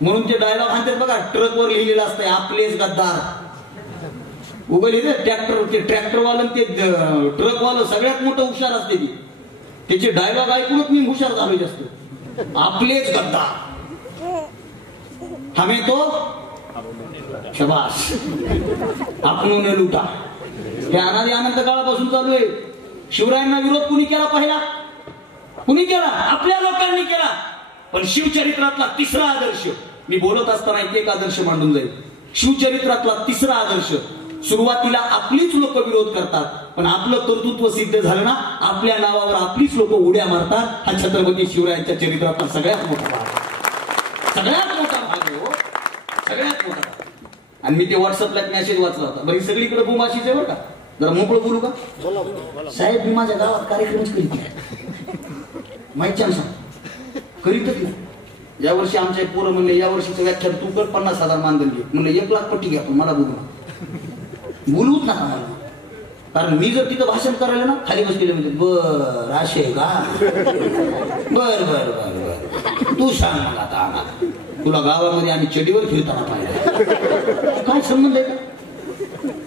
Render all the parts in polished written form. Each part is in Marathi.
म्हणून ते डायलॉग म्हणतात बघा, ट्रकवर लिहिलेलं असतंय आपलेच गद्दार. उगल येते ट्रॅक्टरवालं ते ट्रकवालं सगळ्यात मोठं हुशार असते ती. त्याचे डायलॉग ऐकूनच मी हुशार झालो जास्त. आपलेच गद्दार हमें तो शबाश आपण लुटा. हे अनादी अनंत काळापासून चालू आहे. शिवरायांना विरोध कुणी केला पहिला? कुणी केला? आपल्या लोकांनी केला. पण शिवचरित्रातला तिसरा आदर्श मी बोलत असताना एक आदर्श मांडून जाईल. शिवचरित्रातला तिसरा आदर्श, सुरुवातीला आपलीच लोक विरोध करतात, पण आपलं कर्तृत्व सिद्ध झालं ना, आपल्या नावावर आपलीच लोक उड्या मारतात. हा छत्रपती शिवरायांच्या चरित्रातला सगळ्यात मोठा भाग, सगळ्यात मोठा भाग आहे हो, सगळ्यात मोठा. आणि मी ते व्हॉट्सअपला मेसेज वाचला होता. बरी सगळीकडे बोमाशीच आहे बरं का. जरा मोकळं बोलू का साहेब? मी माझ्या गावात कार्यक्रमच करीत नाही, माहिती सांग करीतच नाही. यावर्षी आमच्या पोरं म्हणले यावर्षीचं व्याख्यान तू कर, 50,000 मानधन घे. म्हणलं 1,00,000 पट्टी घ्या, पण मला बोलूच नका मला. कारण मी जर तिथं भाषण करायला ना, खाली बसलेले म्हणजे बर राशे का, बर बर बर बर तू सांग मला आता आम्हाला, तुला गावामध्ये आम्ही चडीवर फिरताना पाहिजे, काय संबंध आहे का?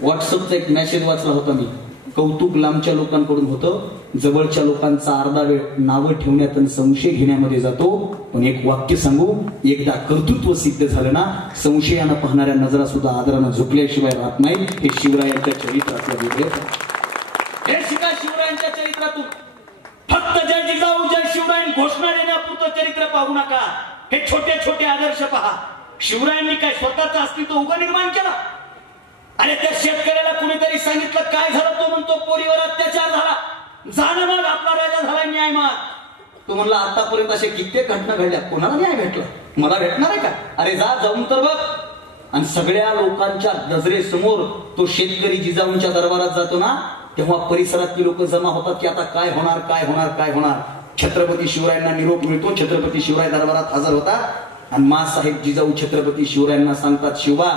व्हॉट्सअपचा एक मेसेज वाचला होता मी. कौतुक लांबच्या लोकांकडून होतं, जवळच्या लोकांचा अर्धा वेळ नावं ठेवण्यात आणि संशय घेण्यामध्ये जातो. पण एक वाक्य सांगू, एकदा कर्तृत्व सिद्ध झालं ना, संशयानं पाहणाऱ्या नजरा सुद्धा आदरानं झुकल्याशिवाय राहत नाही. हे शिवरायांच्या चरित्रातलं वेगळे. हे शिका शिवरायांच्या चरित्रातून. फक्त जय जिजाऊ जय शिवराय घोषणा देण्यापुरतं चरित्र पाहू नका. हे छोटे छोटे आदर्श पहा. शिवरायांनी काय स्वतःचं अस्तित्व उभं निर्माण केला? अरे त्या शेतकऱ्याला कुणीतरी सांगितलं काय झालं? तो म्हणतो पोरीवर अत्याचार झाला, जाणं मग आपला राजा झाला, न्याय माग. तो म्हणला आतापर्यंत असे कित्येक घटना घडल्या, कोणाला न्याय भेटला? मला भेटणार आहे का? अरे जाऊन तर बघ. आणि सगळ्या लोकांच्या नजरेसमोर तो शेतकरी जिजाऊंच्या दरबारात जातो ना, तेव्हा परिसरातली लोक जमा होतात की आता काय होणार, काय होणार, काय होणार. छत्रपती शिवरायांना निरोप मिळतो. छत्रपती शिवराय दरबारात हजर होतात आणि मासाहेब जिजाऊ छत्रपती शिवरायांना सांगतात, शिवा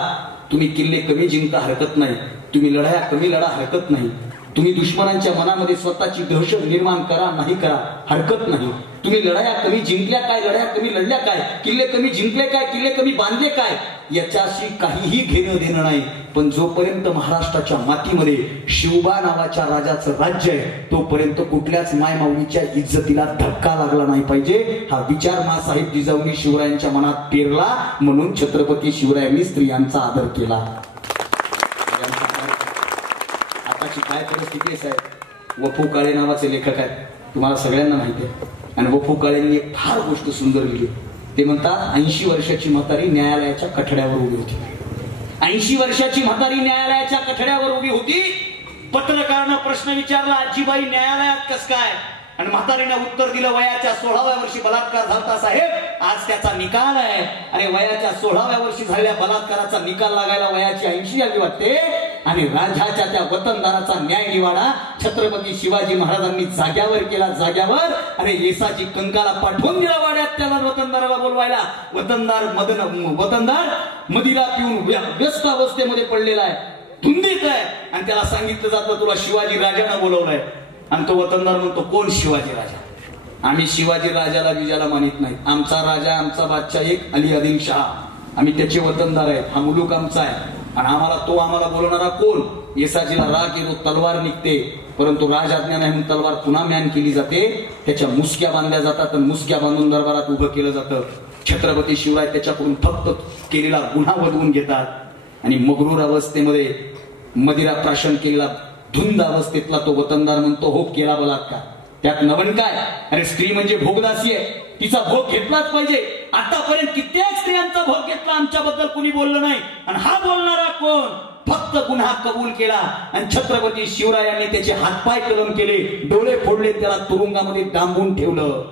तुम्ही किल्ले कमी जिंका हरकत नाही, तुम्ही लढाया कमी लढा हरकत नाही, तुम्ही दुश्मनांच्या मनामध्ये स्वतःची दहशत निर्माण करा नाही करा हरकत नाही, तुम्ही लढाया कमी जिंकल्या काय, लढाया कमी लढल्या काय, किल्ले कमी जिंकले काय, किल्ले कमी बांधले काय, याच्याशी काहीही घेणं देणं नाही. पण जोपर्यंत महाराष्ट्राच्या मातीमध्ये शिवबा नावाच्या राजाचं राज्य आहे, तोपर्यंत कुठल्याच मायमाऊलीच्या इज्जतीला धक्का लागला नाही पाहिजे. हा विचार मासाहेब जिजाऊंनी शिवरायांच्या मनात पेरला. म्हणून छत्रपती शिवरायांनी स्त्रियांचा आदर केला. आताची काय परिस्थिती आहे साहेब? वफू काळे नावाचे लेखक आहेत, तुम्हाला सगळ्यांना माहिती आहे. आणि वफू काळेंनी एक फार गोष्ट सुंदर लिहिली. ते म्हणतात 80 वर्षाची म्हातारी न्यायालयाच्या कठड्यावर उभी होती. 80 वर्षाची म्हातारी न्यायालयाच्या कठड्यावर उभी होती. पत्रकारानं प्रश्न विचारला, आजीबाई न्यायालयात कस काय? आणि म्हातारीने उत्तर दिलं, वयाच्या 16व्या वर्षी बलात्कार झाला साहेब, आज त्याचा निकाल आहे. अरे वयाच्या 16व्या वर्षी झालेल्या बलात्काराचा निकाल लागायला वयाची 80 यावी वाटते. आणि राजाच्या त्या वतनदाराचा न्याय निवाडा छत्रपती शिवाजी महाराजांनी जाग्यावर केला, जाग्यावर. अरे येसाची कंकाला पाठवून दिला वाड्यात त्याला वतनदाराला बोलवायला. वतनदार मदिरा पिऊन व्यस्त अवस्थेमध्ये पडलेला आहे, धुंदीत आहे. आणि त्याला सांगितलं जातं तुला शिवाजी राजानं बोलवलंय. आणि तो वतनदार म्हणतो, कोण शिवाजी राजा? आम्ही शिवाजी राजाला विजाला मानित नाही. आमचा राजा, आमचा बादशाह एक अली आदिल शाह, आम्ही त्याचे वतनदार आहेत. हा मुलूक आमचा आहे. आणि आम्हाला बोलवणारा कोण? येसाजीला राग येतो, तलवार निघते. परंतु राजाज्ञा नाही म्हणून तलवार पुन्हा म्यान केली जाते. त्याच्या मुसक्या बांधल्या जातात आणि मुसक्या बांधून दरबारात उभं केलं जातं. छत्रपती शिवराय त्याच्याकडून फक्त केलेला गुन्हा वधवून घेतात. आणि मगरूर अवस्थेमध्ये मदिरा प्राशन केलेला धुंद अवस्थेतला तो वतनदार म्हणतो, हो केला बलात्कार, त्यात नवन काय? अरे स्त्री म्हणजे भोगदासी आहे, तिचा भोग घेतलाच पाहिजे. आतापर्यंत कित्येक स्त्रियांचा भोग घेतला, आमच्याबद्दल कुणी बोललं नाही. आणि हा बोलणारा कोण? फक्त गुन्हा कबूल केला. आणि छत्रपती शिवरायांनी त्याचे हातपाय कलम केले, डोळे फोडले, त्याला तुरुंगामध्ये डांबून ठेवलं.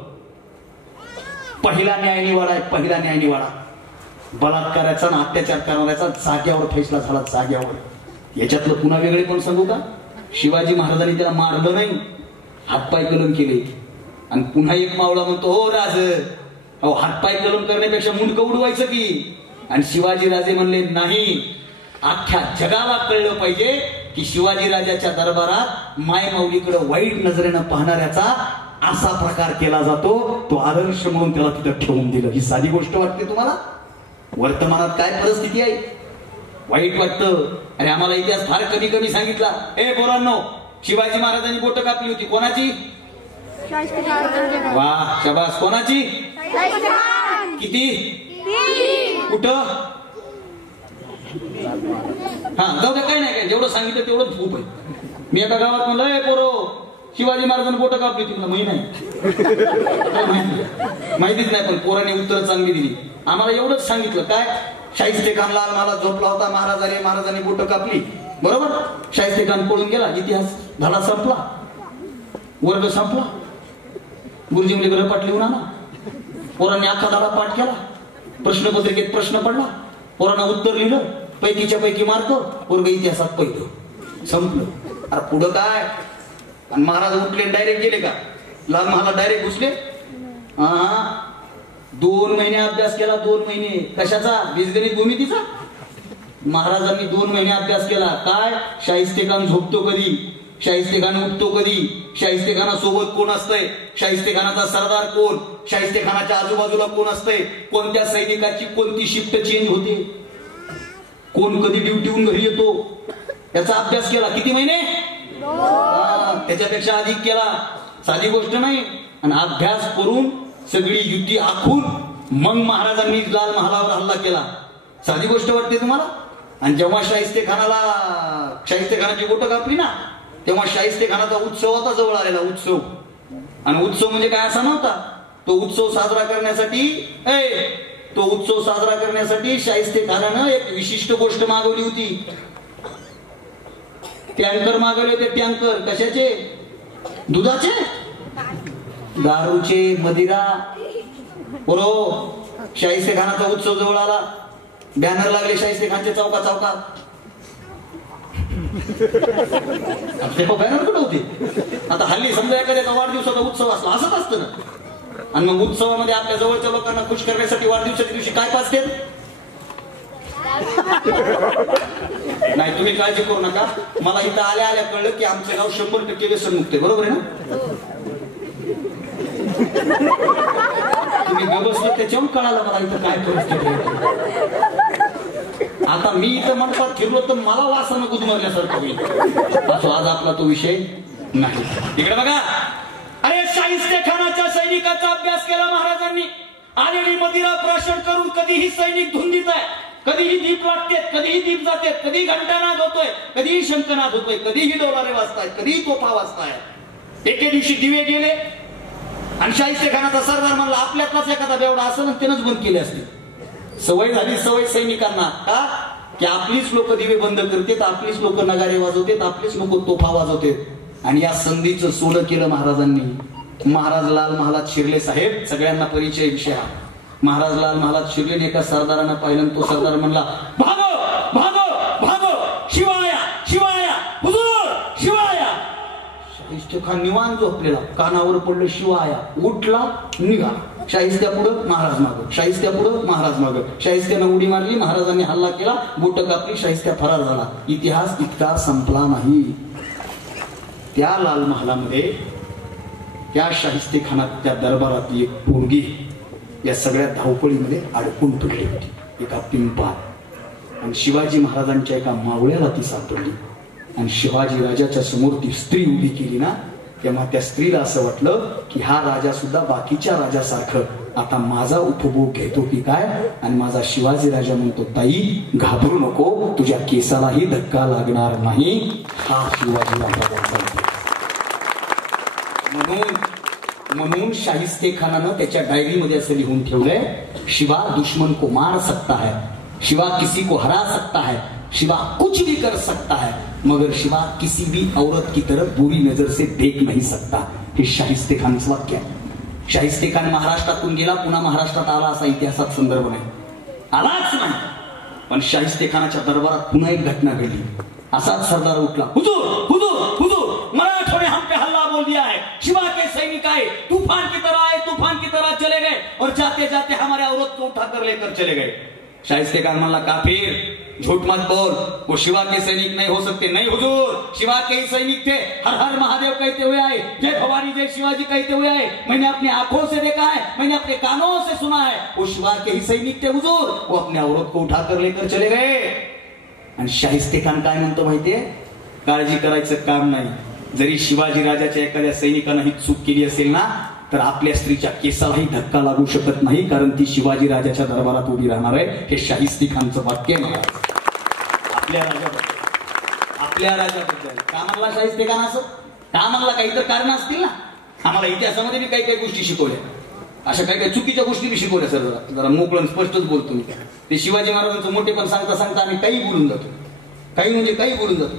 पहिला न्याय निवाडा आहे, पहिला न्याय निवाडा. बलात्काराचा आणि अत्याचार करणाऱ्याचा जाग्यावर फैसला झाला, जाग्यावर. याच्यातलं पुन्हा वेगळे कोण सांगू का? शिवाजी महाराजांनी त्याला मारलं नाही, हातपाय कलम केले. आणि पुन्हा एक मावळा म्हणतो, हो राज, अहो हातपाय कलम करण्यापेक्षा मुंडकं उडवायचं की. आणि शिवाजी राजे म्हणले, नाही, अख्ख्या जगाला कळलं पाहिजे की शिवाजी राजाच्या दरबारात मायमाऊलीकडे वाईट नजरेनं पाहणाऱ्याचा असा प्रकार केला जातो. तो आदर्श म्हणून त्याला तिथं ठेवून दिलं. ही साधी गोष्ट वाटते तुम्हाला? वर्तमानात काय परिस्थिती आहे, वाईट वाटतं. अरे आम्हाला इतिहास फार कमी कमी सांगितला. ए पोरांनो, शिवाजी महाराजांनी बोट कापली होती, कोणाची? वा शाबास, कोणाची? किती? कुठं? हा जाऊ दे, काय नाही, काय जेवढं सांगितलं तेवढं खूप आहे. मी एका गावात म्हणलं, ए पोरो, शिवाजी महाराजांनी बोट कापली होती. माहिती नाही, माहितीच नाही, पण पोराने उत्तर चांगली दिली. आम्हाला एवढंच सांगितलं, काय? शाहिस्ते खान लाल मला झोपला होता, महाराजांनी बोट कापली. बरोबर, शाहिस्ते खान पळून गेला, इतिहास धडा संपला, वर्ग संपला. गुरुजी ग्रह पाठ लिहून आणा. पोरांनी अख्खा धडा पाठ केला, प्रश्नपत्रिकेत प्रश्न पडला, पोरांना उत्तर लिहिलं, पैकीच्या पैकी मार्क, वर्ग इतिहासात पहिलं, संपलं. अरे पुढं काय? आणि महाराज उठले डायरेक्ट गेले का? लाल महाला डायरेक्ट घुसले? हा, 2 महिने अभ्यास केला. 2 महिने कशाचा? बीजगणित भूमितीचा. महाराजांनी 2 महिने अभ्यास केला. काय? शाहिस्ते खान झोपतो कधी, शाहिस्ते खान उठतो कधी, शाहिस्ते खाना सोबत कोण असतंय, शाहिस्ते खानाचा सरदार कोण, शाहिस्ते खानाच्या आजूबाजूला कोण असतंय, कोणत्या सैनिकाची कोणती शिफ्ट चेंज होते, कोण कधी ड्युटीहून घरी येतो, याचा अभ्यास केला. किती महिने? त्याच्यापेक्षा अधिक केला. साधी गोष्ट नाही. आणि अभ्यास करून सगळी युती आखून मग महाराजांनी लाल महालावर हल्ला केला. साधी गोष्ट वाटते तुम्हाला? आणि जेव्हा शाहिस्ते खानाची बोटं कापली ना, तेव्हा शाहिस्ते खानाचा उत्सव होता जवळ आलेला, उत्सव. आणि उत्सव म्हणजे काय असा नव्हता. तो उत्सव साजरा करण्यासाठी शाहिस्ते खानानं एक विशिष्ट गोष्ट मागवली होती. टँकर मागवले होते. टँकर कशाचे? दुधाचे, दारूचे, मदिरा. बरोबर, शाहिस्ते खानाचा उत्सव जवळ आला, बॅनर लागले शाहिस्ते खानचे चौका चौकात. बॅनर कुठं होते? आता हल्ली समजा एखाद्याचा वाढदिवसाचा उत्सव असला, असंच असतं ना. आणि मग उत्सवामध्ये आपल्या जवळच्या लोकांना खुश करण्यासाठी वाढदिवसाच्या दिवशी काय पाचते? नाही, तुम्ही काळजी करू नका. मला इथं आल्या कळलं की आमचं गाव 100% व्यसनमुक्त आहे. बरोबर आहे ना? तुम्ही बसलं त्याच्यावर कळालं मला इथं काय परिस्थिती आहे. आता मी इथं मंडपात फिरलो तर मला वासानं गुदमरल्यासारखं होईल. असो, आज आपला तो विषय नाही. इकडे बघा. अरे शाहिस्ते खानाच्या सैनिकाचा अभ्यास केला महाराजांनी. आलेली मदिरा प्राशन करून कधीही सैनिक धुंदीत आहे, कधीही दीप लागतेत, कधीही दीप जातेत, कधीही घंटानाद होतोय, कधीही शंखनाद होतोय, कधीही डोलारे वाजतायत, कधीही तोफा वाजतायत. एके दिवशी दिवे गेले आणि शाहिस्ते खानाचा सरदार म्हणला, आपल्यातलाच एखादा बेवडा असं त्यानंच बंद केले असते. सवय झाली सैनिकांना का, की आपलीच लोक दिवे बंद करतात, आपलीच लोक नगारे वाजवतात, आपलीच लोक तोफा वाजवतात. आणि या संधीचं सोनं केलं महाराजांनी. महाराज लाल महालात शिरले. साहेब, सगळ्यांना परिचय विषय हा. महाराज लाल महालात शिरले. एका सरदारानं पाहिलं. तो सरदार म्हणला, भागो भागो भागो, शिवाया शिवाया, हुजूर शिवाया. शाहिस्ते खान निवांत झोपलेला, कानावर पडलं शिवाया. उठला, निघा. शाहिस्त्या पुढं, महाराज मागं, शाहिस्त्या पुढं, महाराज मागं. शाहिस्त्यानं उडी मारली, महाराजांनी हल्ला केला, बोट कापली, शाहिस्त्या फरार झाला. इतिहास इतका संपला नाही. त्या लाल महालामध्ये त्या शाहिस्ते खानाच्या दरबारातली एक पोरगी या सगळ्या धावपळीमध्ये अडकून पडली होती, एका पिंपात. आणि शिवाजी महाराजांच्या एका मावळ्याला ती सापडली. आणि शिवाजी राजाच्या समोर ती स्त्री उभी केली ना, तेव्हा त्या स्त्रीला असं वाटलं की हा राजा सुद्धा बाकीच्या राजासारखं आता माझा उपभोग घेतो की काय. आणि माझा शिवाजी राजा म्हणतो, ताई घाबरू नको, तुझ्या केसालाही धक्का लागणार नाही. हा शिवाजी राजा. म्हणून शाहिस्ते खानानं त्याच्या डायरीमध्ये असं लिहून ठेवलंय, शिवा दुश्मन को मार सकता है, शिवा किसी को हरा सकता है, शिवा कुछ भी कर सकता है, मगर शिवा किसी भी औरत की तरफ बुरी नजर से देख नहीं सकता. हे शाहिस्ते खानचं वाक्य आहे. शाहिस्ते खान महाराष्ट्रातून गेला, पुन्हा महाराष्ट्रात आला असा इतिहासात संदर्भ नाही, आलाच नाही. पण शाहिस्ते खानाच्या दरबारात पुन्हा एक घटना घडली. असाच सरदार उठला, हुजूर हुजूर हुजूर, मराठों ने हम पे हल्ला बोल दिया है, शिवा के सैनिक आए, तूफान की तरह आए, तूफान की तरह चले गए और जाते जाते हमारे औरत को उठाकर लेकर चले गए. शाहिस्ते खान म्हणला, काफिर, झूठ मत बोल, वो शिवा के सैनिक नहीं हो सकते। नहीं हुजूर, शिवा के ही सैनिक थे। हर हर महादेव कहते हुए आए, जय भवानी जय शिवाजी कहते हुए आए। मैंने अपनी आंखों से देखा है, मैंने अपने कानों से सुना है, वो शिवा के ही सैनिक थे हुजूर। वो अपने औरत को उठाकर लेकर चले गए। आणि शाहिस्ते खान काय म्हणतो माहितीये, काळजी करायचं काम नाही, जरी शिवाजी राजाच्या एखाद्या सैनिकानं ही चूक केली असेल ना, तर आपल्या स्त्रीच्या केसालाही धक्का लागू शकत नाही, कारण ती शिवाजी राजाच्या दरबारात उभी राहणार आहे। हे शाहिस्ते खानचं वाक्य आहे आपल्या राजाबद्दल। का म्हणला शाहिस्ते खान असं? का म्हणला? काही तर कारण असतील ना। आम्हाला इतिहासामध्ये मी काही काही गोष्टी शिकवल्या, अशा काही काही चुकीच्या गोष्टी मी शिकवल्या सर। जरा मोकळं स्पष्टच बोलतो मी। ते शिवाजी महाराजांचं मोठेपण सांगता सांगता आम्ही काही बोलून जातो, काही म्हणजे काही बोलून जातो।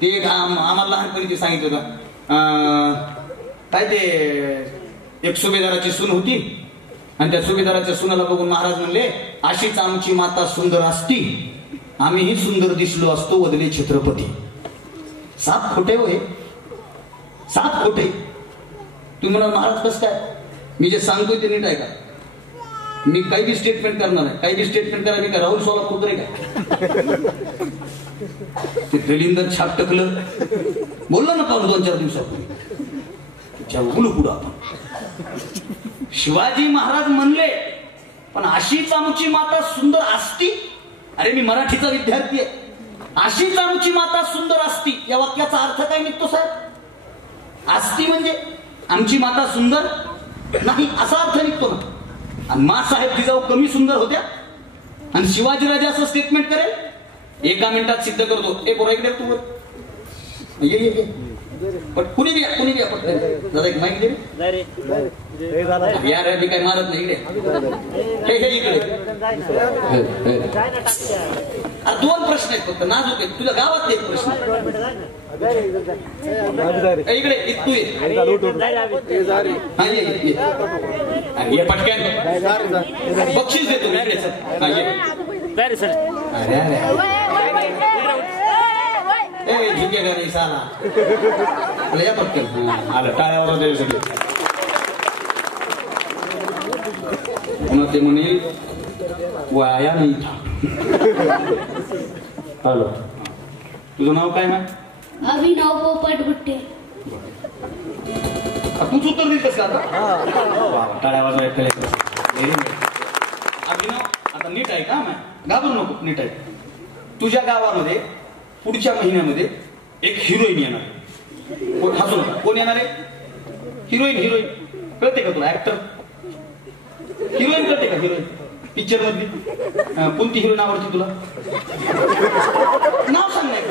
ते एक आम्हाला लहानपणी ते सांगितलं होतं, काय ते एक सुभेदाराची सून होती आणि त्या सुभेदाराच्या सुनाला बघून महाराज म्हणले, अशीच आमची माता सुंदर असती, आम्हीही सुंदर दिसलो असतो वदले छत्रपती। 7 खोटे हो हे, 7 खोटे। तुम्ही म्हणा महाराज कसं काय? मी जे सांगतोय ते नीट आहे का? मी काही बी स्टेटमेंट करणार आहे, काही बी स्टेटमेंट करा, मी का राहुल सोला कुत्रे काय? ते दलिंदर छाप टकलं बोललो ना पाहून 2-4 दिवसापूर्वी, बोलू पुढं आपण। शिवाजी महाराज म्हणले, पण अशीच आमची माता सुंदर असती। अरे मी मराठीचा विद्यार्थी आहे, अशीच आमची माता सुंदर असती या वाक्याचा अर्थ काय निघतो साहेब? असती म्हणजे आमची माता सुंदर नाही असा अर्थ निघतो ना। आणि मा साहेब जिजाऊ कमी सुंदर होत्या आणि शिवाजी राजा असं स्टेटमेंट करेल? एका मिनिटात सिद्ध करतो। ए पोरा इकडे तू ये, पण कुणी बी दादा एक माईक दे यार, मी काय मारत नाही इकडे, हे इकडे। 2 प्रश्न आहेत फक्त, नाजूक आहेत, तुझ्या गावात एक प्रश्न इकडे, तू ये पटकन, बक्षीस देतो झुके का नाही साला, या पटकन आलं टाळ्यावर सगळे। ते म्हणेल वाया नाही था। हॅलो, तुझं नाव काय? माय अभिनव पोपट गुट्टे। तूच उत्तर देतेस का आता? टाळ्या वाजवायला अभिनव, आता नीट आहे का? घाबरू नको, नीट आहे। तुझ्या गावामध्ये पुढच्या महिन्यामध्ये एक हिरोईन येणार आहे। हसू नका, कोण येणार आहे? हिरोईन कळते का तुला? ऍक्टर हिरोईन कळते का? हिरोईन पिक्चर मधली कोणती हिरोईन आवडते तुला? नाव सांग नाही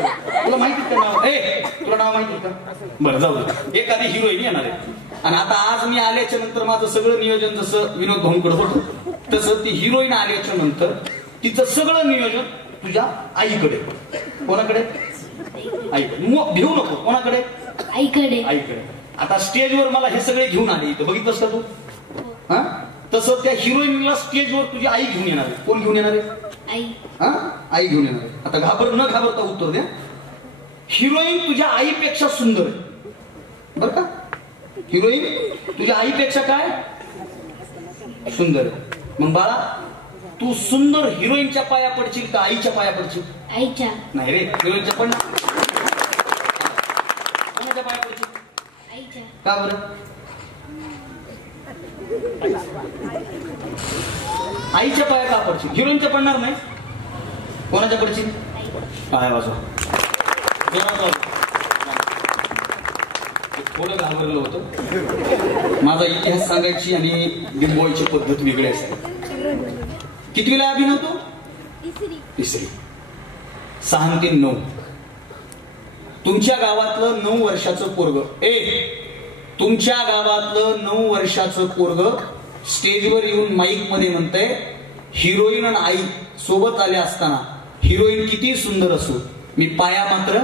तुला माहिती का? नाव तुला नाव माहिती का? बरं जाऊ दे, एखादी हिरोईन येणार आहे। आणि आता आज मी आल्याच्या नंतर माझं सगळं नियोजन जसं विनोद भाऊंकडे होतं, तसं ती हिरोईन आल्याच्या नंतर तिचं सगळं नियोजन तुझ्या आईकडे। कोणाकडे? आईकडे। भिवू नको, कोणाकडे? आईकडे। आता स्टेजवर मला हे सगळे घेऊन आले, इथं बघितलंस का तू? हा, तसं त्या हिरोईनला स्टेजवर तुझी आई घेऊन येणार आहे। कोण घेऊन येणार आहे? आई। आई घेऊन येणार आहे। आता न घाबरता उत्तर द्या। हिरोईन तुझ्या आईपेक्षा सुंदर आहे, बर का? हिरोईन तुझ्या आईपेक्षा काय सुंदर आहे। मग बाळा, तू सुंदर हिरोईनच्या पाया पडशील का आईच्या पाया पडशील? आईच्या। नाही रे, हिरोईनच्या पण कोणाच्या पाया पडशील? आईच्या। का बरं? आईच्या पाया का पडशील? हिरोईनच्या पडणार नाही, कोणाच्या पडशील? पाया वाजवा। थोडं घाबरलं होतं, माझा इतिहास सांगायची आणि डिंबवायची पद्धत वेगळी असेल। कितवीला अभिनव तू? तिसरी। 6 ते 9 तुमच्या गावातलं 9 वर्षाचं पोरग, तुमच्या गावातलं 9 वर्षाचं पोरग स्टेजवर येऊन माईक मध्ये म्हणतंय, हिरोईन आणि आई सोबत आले असताना हिरोईन किती सुंदर असो, मी पाया मात्र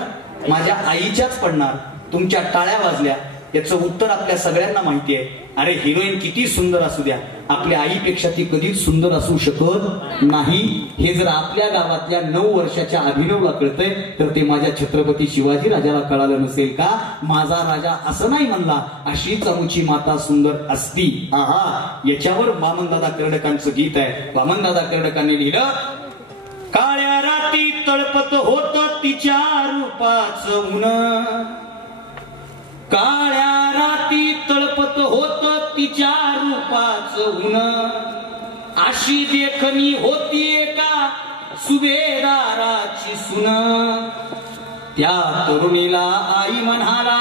माझ्या आईच्याच पडणार। तुमच्या टाळ्या वाजल्या, याचं उत्तर आपल्या सगळ्यांना माहिती आहे। अरे हिरोईन किती सुंदर असू द्या, आपल्या आईपेक्षा ती कधीच सुंदर असू शकत नाही। हे जर आपल्या गावातल्या 9 वर्षाच्या अभिनवला कळतंय, तर ते माझ्या छत्रपती शिवाजी राजाला कळालं नसेल का? माझा राजा असं नाही म्हणला, अशीच आमची माता सुंदर असती। आहा, याच्यावर वामनदादा कर्डकांचं गीत आहे। वामनदादा कर्डकांनी लिहिलं, काळ्या राती तळपत होत तिच्या रूपाचं ऊन, काळ्या राती तळपत होत तिच्या रूपाचं ऊन, अशी देखणी होती एका सुभेदाराची सुन. त्या तरुणीला आई म्हणाला,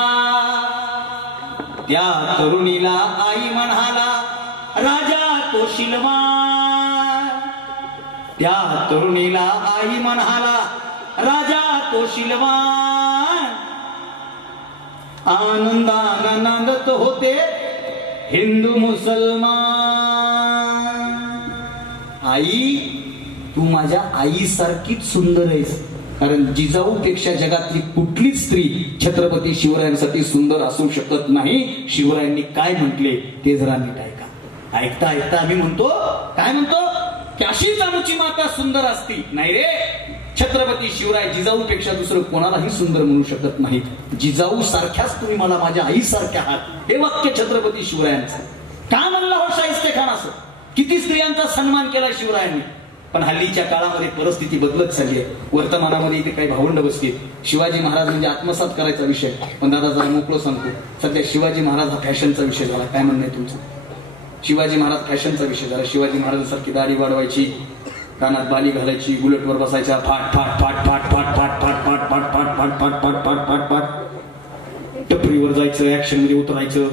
त्या तरुणीला आई म्हणाला राजा तो शिलवान. त्या तरुणीला आई म्हणाला राजा तो शिलवान. आनंदानं नांदत होते हिंदू मुसलमान. आई तू माझ्या आईसारखीच सुंदर आहेस, कारण जिजाऊपेक्षा जगातली कुठलीच स्त्री छत्रपती शिवरायांसाठी सुंदर असू शकत नाही. शिवरायांनी काय म्हटले ते जरा नीट ऐका. ऐकता ऐकता आम्ही म्हणतो, काय म्हणतो की अशीच आमची माता सुंदर असती. नाही रे, छत्रपती शिवराय जिजाऊपेक्षा दुसरं कोणालाही सुंदर म्हणू शकत नाहीत. जिजाऊ सारख्याच तुम्ही मला माझ्या आईसारख्या आहात, हे वाक्य छत्रपती शिवरायांचं. का म्हणला हो शाहिस्ते खान असं? किती स्त्रियांचा सन्मान केला शिवरायांनी. पण हल्लीच्या काळामध्ये परिस्थिती बदलत चालली आहे. वर्तमानामध्ये इथे काही भावंड बसली. शिवाजी महाराज म्हणजे आत्मसात करायचा विषय. पण दादा जरा मोकळं सांगतो, सध्या शिवाजी महाराज हा फॅशनचा विषय झाला. काय म्हणणं आहे तुमचं? शिवाजी महाराज फॅशनचा विषय झाला. शिवाजी महाराजांसारखी दाढी वाढवायची, कानात बाली घालायची, बुलेटवर बसायच्या, फाट फाट फाट फाट फाट फाट फाट फाट फाट फाट फाट फाट फाट फाट फाट फाट टपरीवर जायचं, ऍक्शन मध्ये उतरायचं,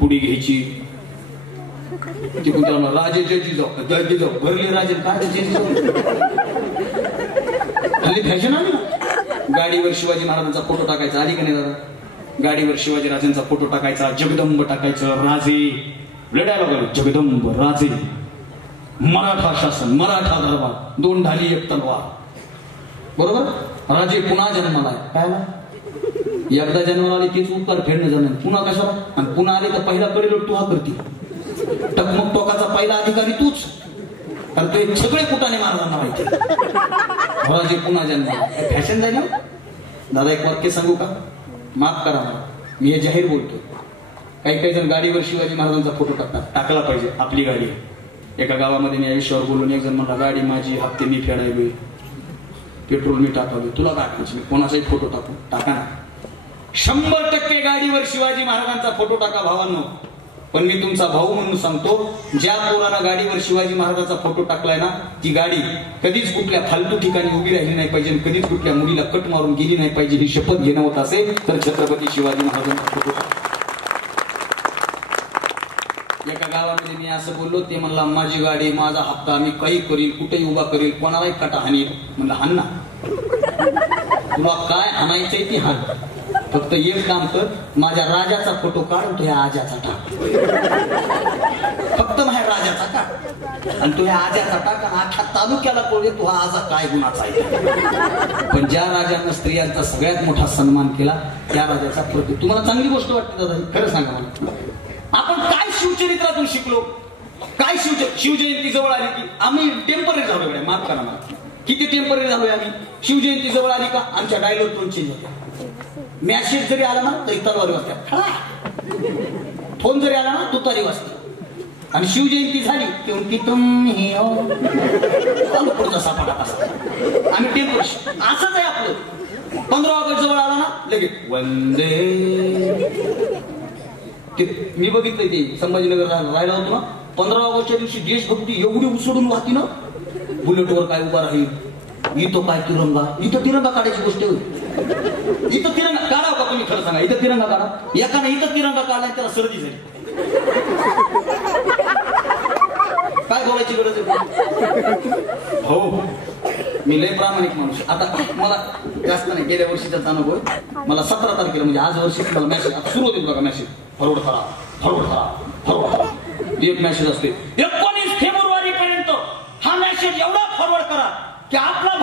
पुडी घ्यायची. राजे जयजी जाऊ भरले राजे काय फॅशन आली ना. गाडीवर शिवाजी महाराजांचा फोटो टाकायचा, आली का नाही दादा? गाडीवर शिवाजी राजांचा फोटो टाकायचा, जगदंब टाकायचं, राजे लढायला जगदंब राजे, मराठा शासन, मराठा दरबार, 2 ढाली 1 तलवार. बरोबर. राजे पुन्हा जन्माला आहे. काय एकदा जन्माला आले तेच उपकार फेडणं जाणं, पुन्हा कशाला? आणि पुन्हा आले तर पहिला कडे तू हा करते. टकमक टोकाचा पहिला अधिकारी तूच, कारण तो सगळे कुटाने महाराजांना माहिती. राजे पुन्हा जन्माला, फॅशन जाईल ना दादा. एक वाक्य सांगू का? माफ करा मला, मी हे जाहीर बोलतो. काही काही जण गाडीवर शिवाजी महाराजांचा फोटो टाकतात. टाकला पाहिजे, आपली गाडी. एका गावामध्ये मी या विषयावर बोलून एक जण म्हणला, गाडी माझी, हप्ते मी फेडायवे, पेट्रोल मी टाकावे, तुला टाकायची, मी कोणाचाही फोटो टाकू? टाका ना. 100% गाडीवर शिवाजी महाराजांचा फोटो टाका भावांनो. पण मी तुमचा भाऊ म्हणून सांगतो, ज्या पोरानं गाडीवर शिवाजी महाराजांचा फोटो टाकलाय ना, ती गाडी कधीच कुठल्या फालतू ठिकाणी उभी राहिली नाही पाहिजे, कधीच कुठल्या मुलीला कट मारून गेली नाही पाहिजे. ही शपथ घेणं होत असेल तर छत्रपती शिवाजी महाराजांचा फोटो टाका. एका गावामध्ये मी असं बोललो, ते म्हणला माझी गाडी, माझा हप्ता, मी काही करील, कुठेही उभा करील, कोणालाही कटा हानील. म्हणलं हाण ना, तुला काय हाणायचंय ती हाण, फक्त एक काम कर, माझ्या राजाचा फोटो काढ, तो ह्या आजाचा टाक. फक्त माझ्या राजाचा टाक, आणि तो ह्या आजाचा टाक, आणि अख्ख्या तालुक्याला कळले तू हा आजा काय गुणाचा आहे. पण ज्या राजानं स्त्रियांचा सगळ्यात मोठा सन्मान केला, त्या राजाचा प्रतीक. तुम्हाला चांगली गोष्ट वाटते दादा? खरं सांगा मला, आपण काय शिवचरित्रातून शिकलो? काय शिवजयंती जवळ आली की आम्ही टेम्पररी झालो. माफ करा मला, किती टेम्पररी झालोय आम्ही. शिवजयंती जवळ आली का आमच्या डायलॉग टोन चेंज होते. मॅसेज जरी आला ना तरी तलवारी वाजतात, फोन जरी आला ना तुतारी वाजते. आणि शिवजयंती झाली की उनकी तुम्ही पुढचा सापाटा कसा. आम्ही टेम्पर असंच आहे आपलं. 15 ऑगस्ट जवळ आला ना लगेच वंदे. मी बघितलंय ते संभाजीनगर राहिला होतो ना, 15 ऑगस्टच्या दिवशी देशभक्ती एवढी उसळून वाहती ना. बुलेटवर काय उभा राहील, इथं काय तिरंगा, इथं तिरंगा काढायची गोष्ट होती. इथं तिरंगा काढा का तुम्ही? खरं सांगा, इथं तिरंगा काढा. एकाने इथं तिरंगा काढला, त्याला सर्दी झाली. काय बोलायची गरज आहे? हो, मी लय प्रामाणिक माणूस. आता मला जास्त नाही, गेल्या वर्षीचा अनुभव. मला 17 तारखेला म्हणजे आज वर्षी मला मेसेज सुरू होते बघा, मेसेज फॉरवर्ड करा, फॉरवर्ड करा, फॉरवर्ड करा. एक मेसेज असते 19 फेब्रुवारी पर्यंत. हा मेसेज एवढा फॉरवर्ड करा की आपला